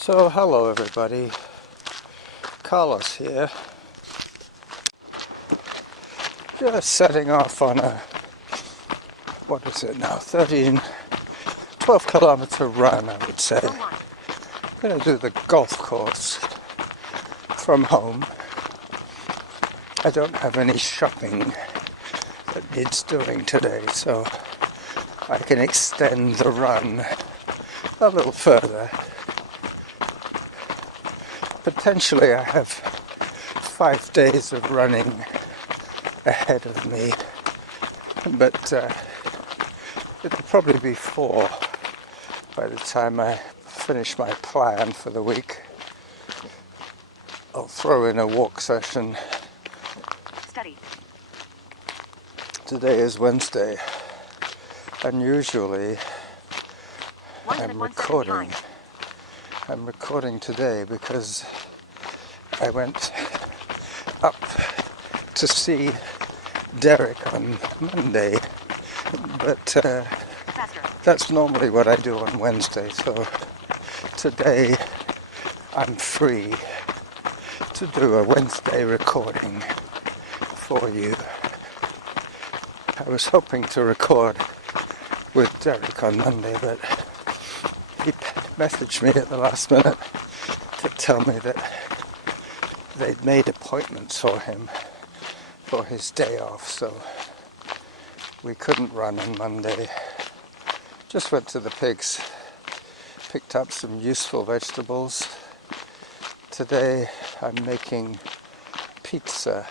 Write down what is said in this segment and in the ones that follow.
So hello everybody, Carlos here, just setting off on a, what is it now, 12 kilometer run I would say. I'm going to do the golf course from home. I don't have any shopping that needs doing today, so I can extend the run a little further. Potentially I have 5 days of running ahead of me, but it'll probably be 4 by the time I finish my plan for the week. I'll throw in a walk session. Study. Today is Wednesday, and usually I'm recording today because I went up to see Derek on Monday, but that's normally what I do on Wednesday, so today I'm free to do a Wednesday recording for you. I was hoping to record with Derek on Monday, but he messaged me at the last minute to tell me that they'd made appointments for him for his day off, so we couldn't run on Monday. Just went to the pigs, picked up some useful vegetables. Today I'm making pizza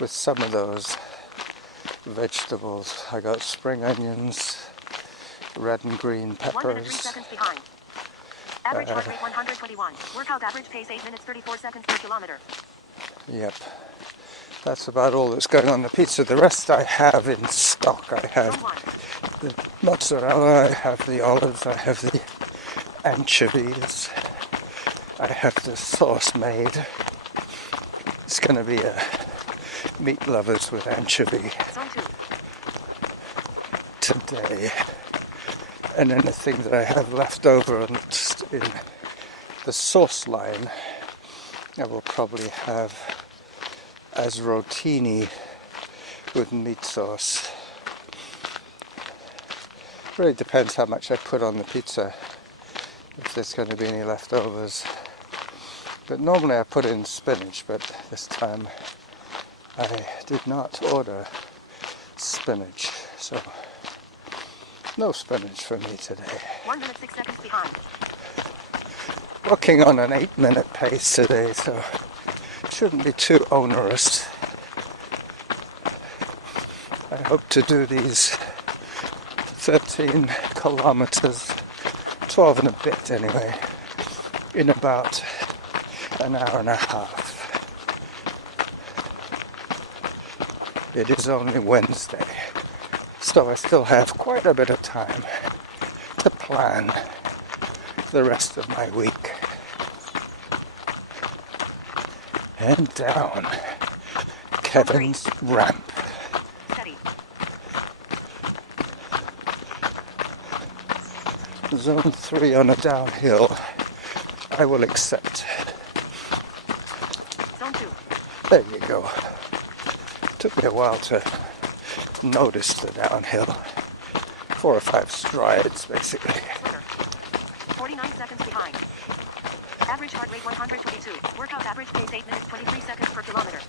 with some of those vegetables. I got spring onions, red and green peppers. 1 minute 3 seconds behind. Average heart rate 121. Workout average pace 8 minutes 34 seconds per kilometer. Yep. That's about all that's going on the pizza. The rest I have in stock. I have the mozzarella, I have the olives, I have the anchovies, I have the sauce made. It's going to be a meat lovers with anchovy today. And anything that I have left over in the sauce line, I will probably have as rotini with meat sauce. Really depends how much I put on the pizza, if there's going to be any leftovers. But normally I put in spinach, but this time I did not order spinach, so no spinach for me today. 1 minute 6 seconds behind. Working on an 8-minute pace today, so it shouldn't be too onerous. I hope to do these 13 kilometers, 12 and a bit anyway, in about an hour and a half. It is only Wednesday, so I still have quite a bit of time to plan the rest of my week. And down Kevin's ramp. Zone 3 on a downhill, I will accept. Zone 2. There you go. Took me a while to notice the downhill. 4 or 5 strides, basically. 49 seconds behind. Average heart rate 122. Workout average pace 8 minutes 23 seconds per kilometer.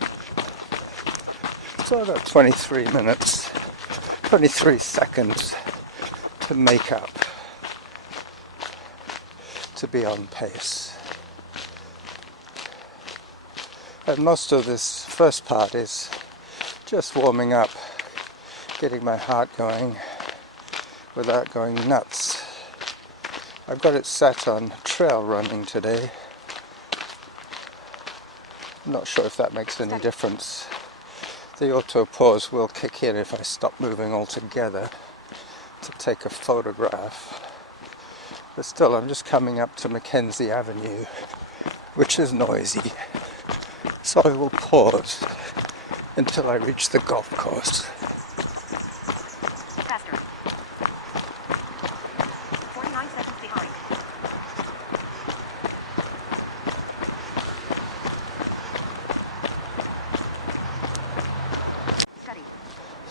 So I've got 23 seconds to make up, to be on pace. And most of this first part is just warming up, getting my heart going without going nuts. I've got it set on trail running today. I'm not sure if that makes any difference. The auto pause will kick in if I stop moving altogether to take a photograph. But still, I'm just coming up to Mackenzie Avenue, which is noisy. So I will pause until I reach the golf course.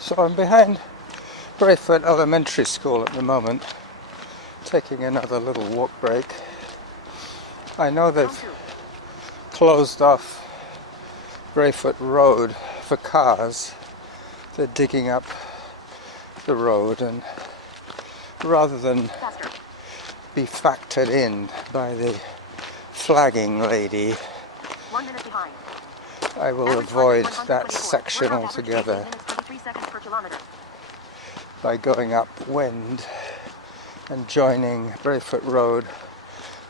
So I'm behind Brayfoot Elementary School at the moment, taking another little walk break. I know Zone they've 2. closed off Brayfoot Road for cars. They're digging up the road, and rather than Faster. be factored in by the flagging lady, 1 minute behind. I will Average heart rate avoid 124. that section Workout average pace 8 altogether minutes 23 seconds per kilometer. by going upwind and joining Brayfoot Road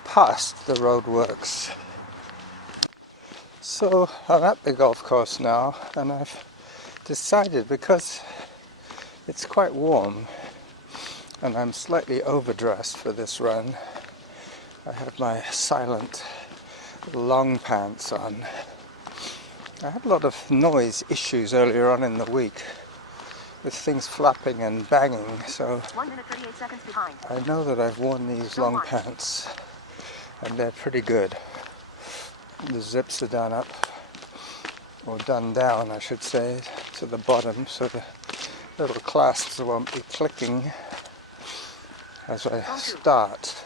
past the roadworks. So I'm at the golf course now, and I've decided, because it's quite warm and I'm slightly overdressed for this run, I have my silent long pants on. I had a lot of noise issues earlier on in the week with things flapping and banging, so 1 minute 38 seconds behind. I know that I've worn these long pants and they're pretty good. The zips are done up, or done down I should say, to the bottom, so the little clasps won't be clicking as I start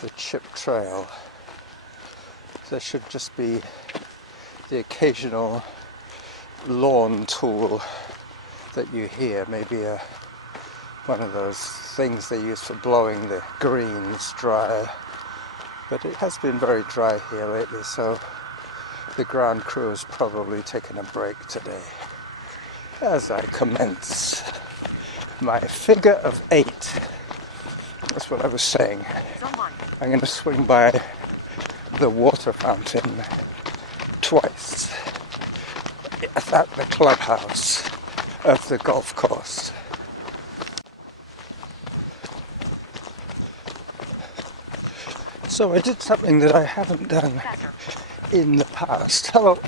the chip trail. There should just be the occasional lawn tool that you hear, maybe one of those things they use for blowing the greens dry. But it has been very dry here lately, so the ground crew has probably taken a break today. As I commence my figure of 8, that's what I was saying. Zone 1. I'm going to swing by the water fountain twice at the clubhouse of the golf course. So I did something that I haven't done Faster. in the past. Hello.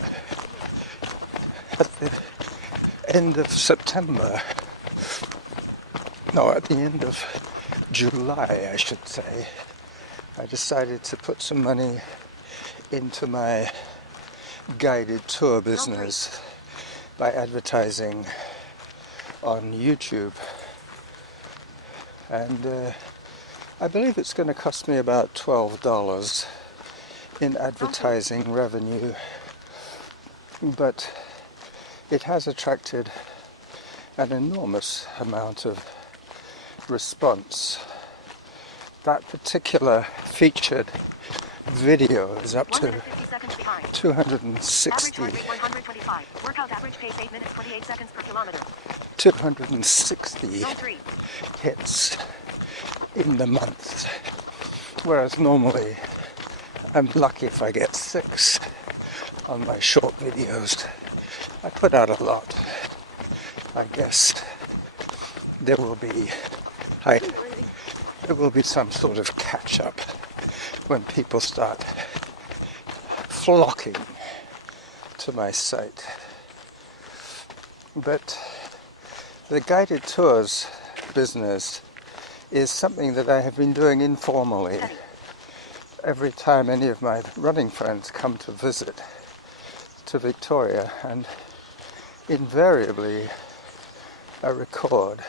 At the end of September, no, at the end of July, I should say, I decided to put some money into my guided tour business by advertising on YouTube. And I believe it's going to cost me about $12 in advertising revenue, but it has attracted an enormous amount of response. That particular featured video is up 1 to minute 50 seconds behind. 260 Average heart rate 125. Workout average pace 8 minutes 28 seconds per kilometer. 260 Zone 3. hits in the month, whereas normally I'm lucky if I get 6 on my short videos. I put out a lot. I guess there will be some sort of catch up when people start flocking to my site. But the guided tours business is something that I have been doing informally. Every time any of my running friends come to visit to Victoria, and invariably I record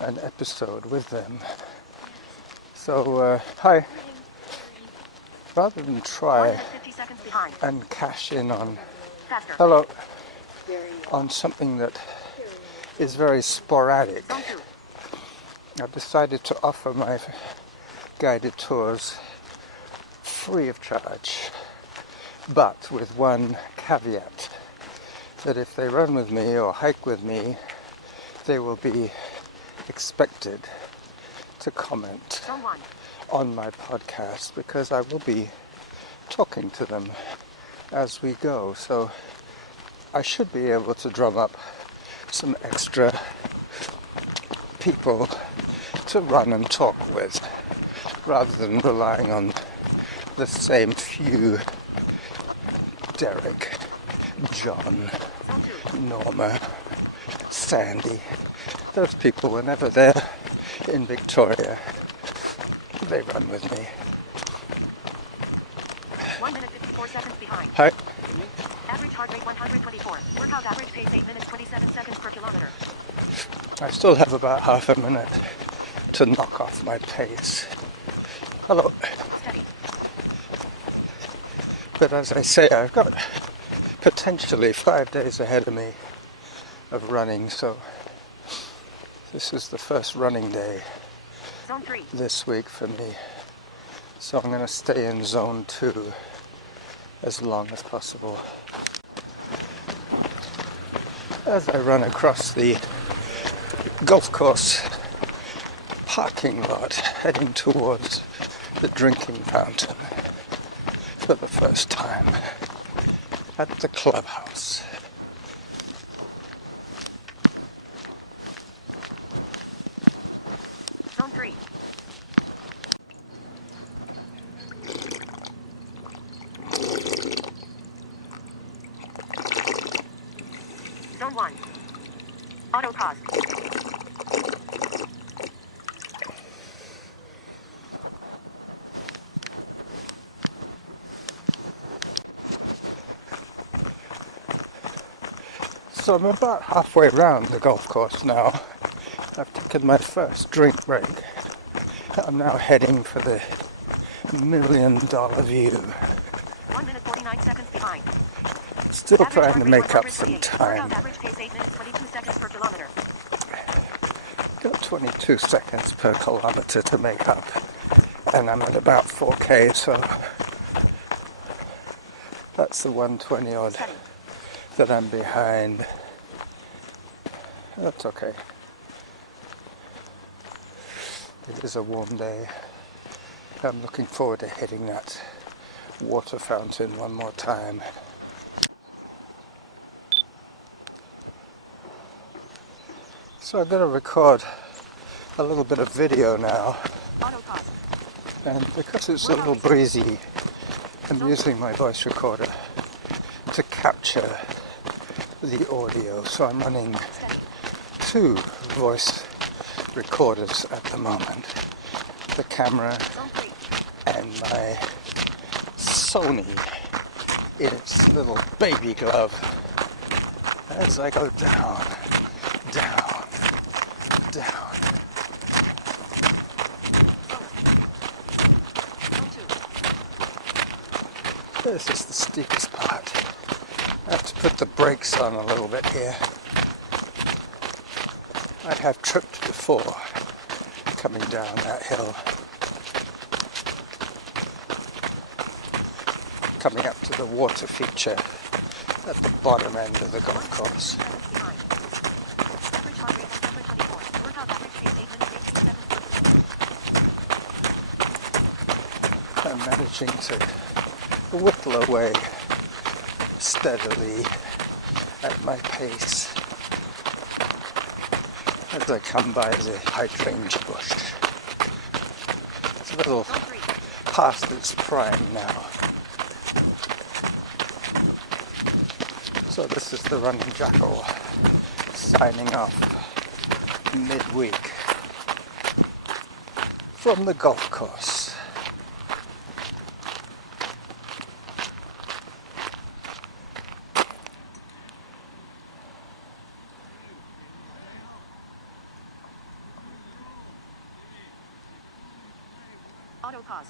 an episode with them. So, hi. Rather than 1 try minute 50 seconds behind. and cash in on, Faster. hello, on something that is very sporadic, Zone 2. I've decided to offer my guided tours free of charge, but with one caveat, that if they run with me or hike with me, they will be expected to comment Zone 1. on my podcast, because I will be talking to them as we go. So I should be able to drum up some extra people to run and talk with, rather than relying on the same few: Derek, John, Zone 2. Norma, Sandy. Those people, whenever they're in Victoria, they run with me. 1 minute 54 seconds behind. Hi. Average heart heart rate 124. Workout average pace 8 minutes 27 seconds per kilometer. I still have about half a minute to knock off my pace. Hello. Steady. But as I say, I've got potentially 5 days ahead of me of running, so this is the first running day Zone 3. this week for me. So I'm going to stay in zone 2 as long as possible. As I run across the golf course parking lot, heading towards the drinking fountain for the first time at the clubhouse. Zone 3. Zone 1. Auto pause. So I'm about halfway around the golf course now. I've taken my first drink break. I'm now heading for the $1 million view. 1 minute 49 seconds behind. Still Average trying heart to rate make up some 128. time. Workout average pace 8 minutes 22 seconds per kilometer. Got 22 seconds per kilometer to make up. And I'm at about 4K, so that's the 120 odd Steady. that I'm behind. That's okay. It is a warm day. I'm looking forward to hitting that water fountain one more time. So I'm going to record a little bit of video now, Auto pause. and because it's a little breezy, I'm using my voice recorder to capture the audio. So I'm running Steady. 2 voice recorders at the moment. The camera Zone 3. and my Sony in its little baby glove as I go down, down, down. Zone 2. This is the steepest part. I have to put the brakes on a little bit here. I have tripped before coming down that hill. Coming up to the water feature at the bottom end of the golf course. Seconds behind. Average heart rate 124. Workout average pace 8 minutes 18 seconds per kilometer. I'm managing to whittle away steadily at my pace as I come by the hydrangea bush. It's a little Zone 3. past its prime now. So this is the Running Jackal signing off midweek from the golf course. Auto pause.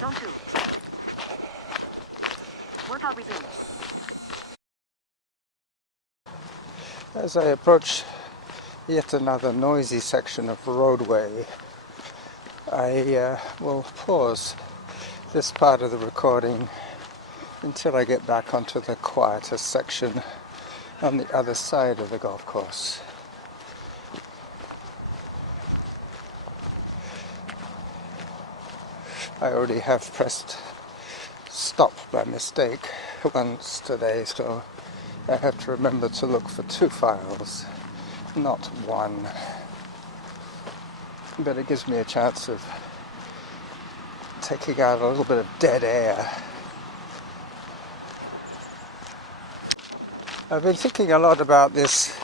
Zone 2. Workout resumed. As I approach yet another noisy section of roadway, I will pause this part of the recording until I get back onto the quieter section on the other side of the golf course. I already have pressed stop by mistake once today, so I have to remember to look for 2 files, not 1. But it gives me a chance of taking out a little bit of dead air. I've been thinking a lot about this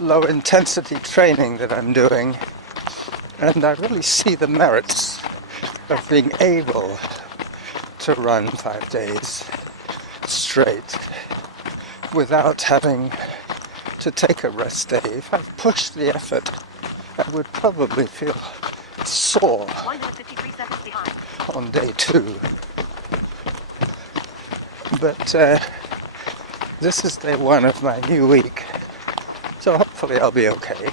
low intensity training that I'm doing, and I really see the merits of being able to run 5 days straight without having to take a rest day. If I pushed the effort, I would probably feel sore 1 minute 53 seconds behind. on day 2. But this is day 1 of my new week, so hopefully I'll be okay,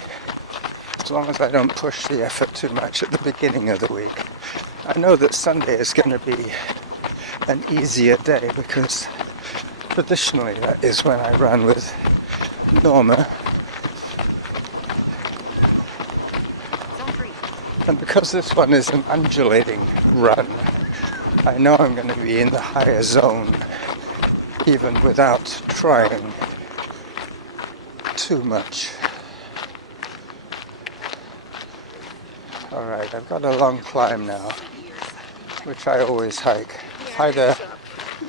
as long as I don't push the effort too much at the beginning of the week. I know that Sunday is going to be an easier day because traditionally that is when I run with Norma, Zone 3. and because this one is an undulating run, I know I'm going to be in the higher zone even without trying too much. Alright, I've got a long climb now, which I always hike. Hi there.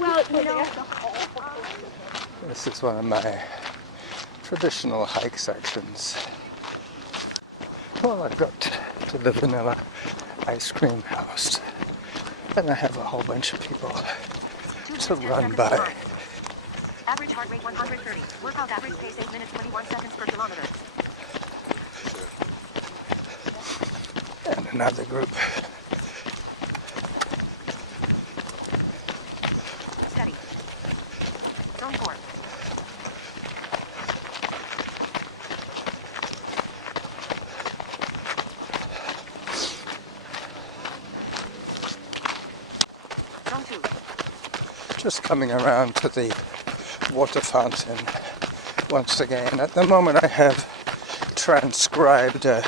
Well, you know, This is one of my traditional hike sections. Well, I've got to the Vanilla Ice Cream House, and I have a whole bunch of people 2 minutes to 10 run seconds by. behind. Average heart rate 130. Workout average pace 8 minutes 21 seconds per kilometer. And another group. Steady. Zone 4. Zone 2. Just coming around to the water fountain once again. At the moment I have transcribed a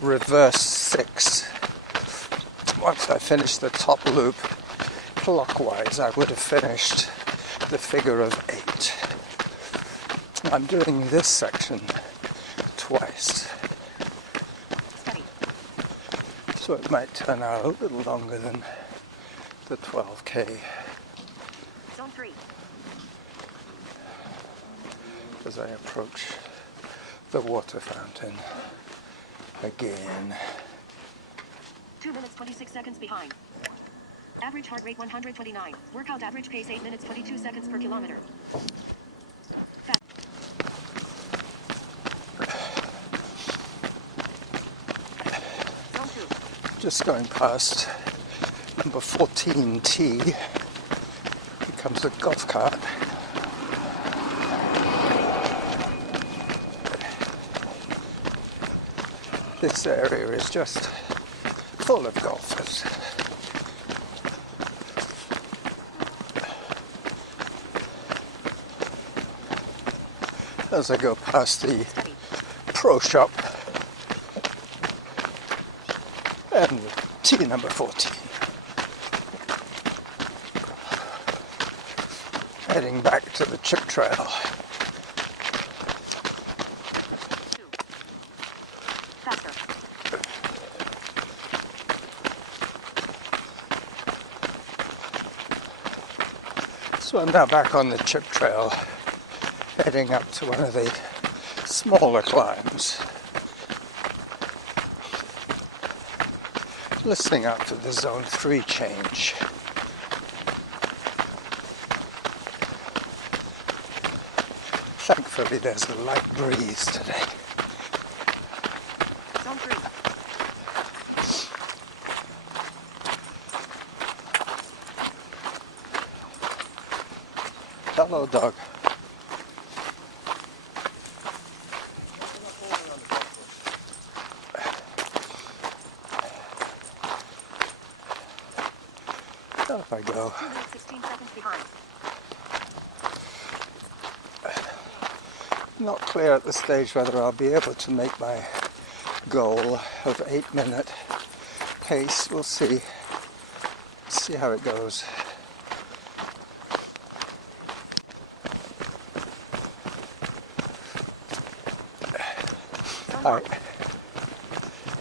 reverse 6. Once I finish the top loop clockwise, I would have finished the figure of 8. I'm doing this section twice, Steady. so it might turn out a little longer than the 12k Zone 3. as I approach the water fountain again. 2 minutes 26 seconds behind. Average heart rate 129. Workout average pace 8 minutes 22 seconds per kilometer. Zone 2. Just going past number 14T, here comes a golf cart. This area is just full of golfers. As I go past the Steady. pro shop and tee number 14. Heading back to the chip trail. 2. Faster. So I'm now back on the chip trail, heading up to one of the smaller climbs. Listening out for the zone 3 change. Thankfully there's a light breeze today. Zone 3. Hello, dog. Off I go. 2 minutes 16 seconds behind. Not clear at this stage whether I'll be able to make my goal of 8-minute pace. We'll see. See how it goes. Zone Hi. 1.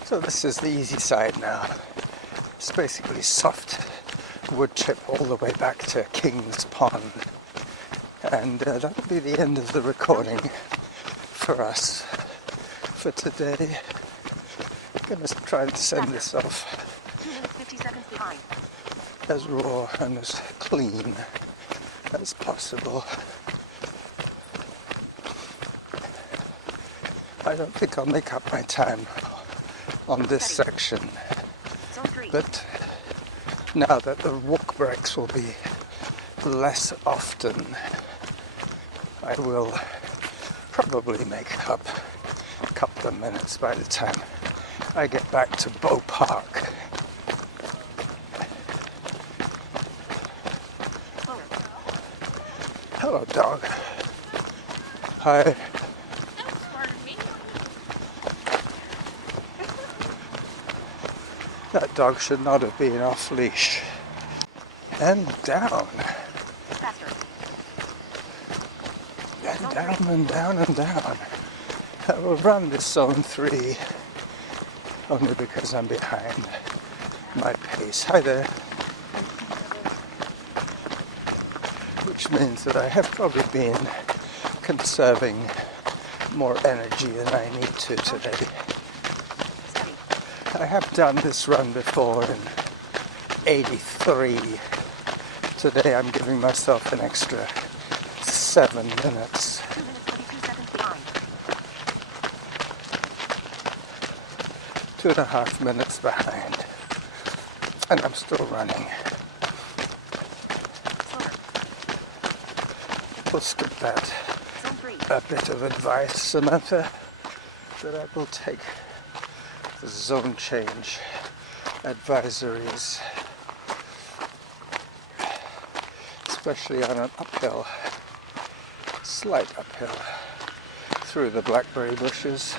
So this is the easy side now. It's basically soft wood chip all the way back to King's Pond. And that'll be the end of the recording for us for today. I'm gonna try and send this off 2 minutes 50 seconds behind. as raw and as clean as possible. I don't think I'll make up my time on this section, Zone 3. but now that the walk breaks will be less often, I will probably make up a couple of minutes by the time I get back to Bow Park. Slower. Hello, dog. Hi. That dog should not have been off leash. And down. Faster. And down and down and down. I will run this zone 3 only because I'm behind my pace. Hi there. Which means that I have probably been conserving more energy than I need to today. Steady. I have done this run before in 83. Today I'm giving myself an extra 7 minutes. 2 minutes 22 seconds behind. 2.5 minutes behind. And I'm still running. Slower. We'll skip that. Zone 3. A bit of advice, Samantha, that I will take the zone change advisories, especially on an uphill, slight uphill, through the blackberry bushes,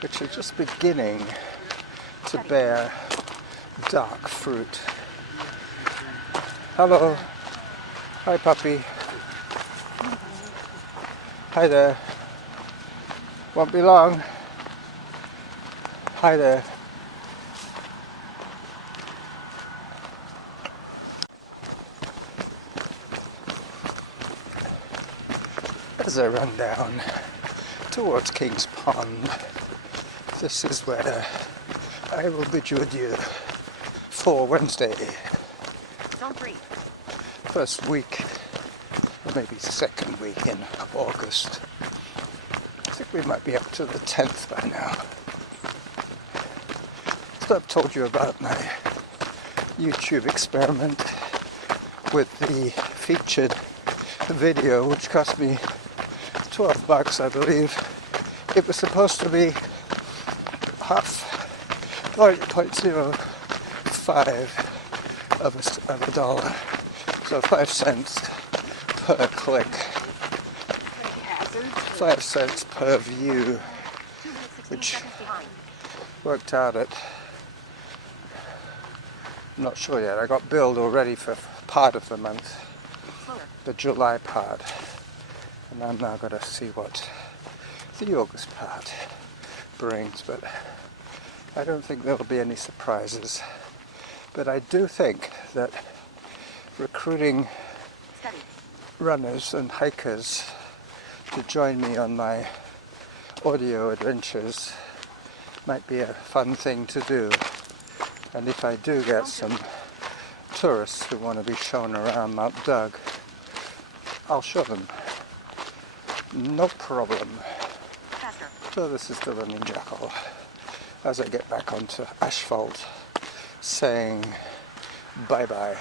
which are just beginning to bear dark fruit. Hello. Hi, puppy. Hi there. Won't be long. Hi there. As I run down towards King's Pond, this is where I will bid you adieu for Wednesday. Zone 3. First week, or maybe second week in August. I think we might be up to the 10th by now. So I've told you about my YouTube experiment with the featured video, which cost me $12, I believe. It was supposed to be half, 0.05 of a dollar, so 5 cents per click, 5 cents per view, 2 minutes 16 which seconds behind. worked out at, I'm not sure yet, I got billed already for part of the month, Slower. the July part, and I'm now going to see what the August part brings, but I don't think there'll be any surprises. But I do think that recruiting Steady. runners and hikers to join me on my audio adventures might be a fun thing to do. And if I do get some tourists who want to be shown around Mount Doug, I'll show them. No problem. Faster. So this is the Running Jackal as I get back onto asphalt saying bye-bye.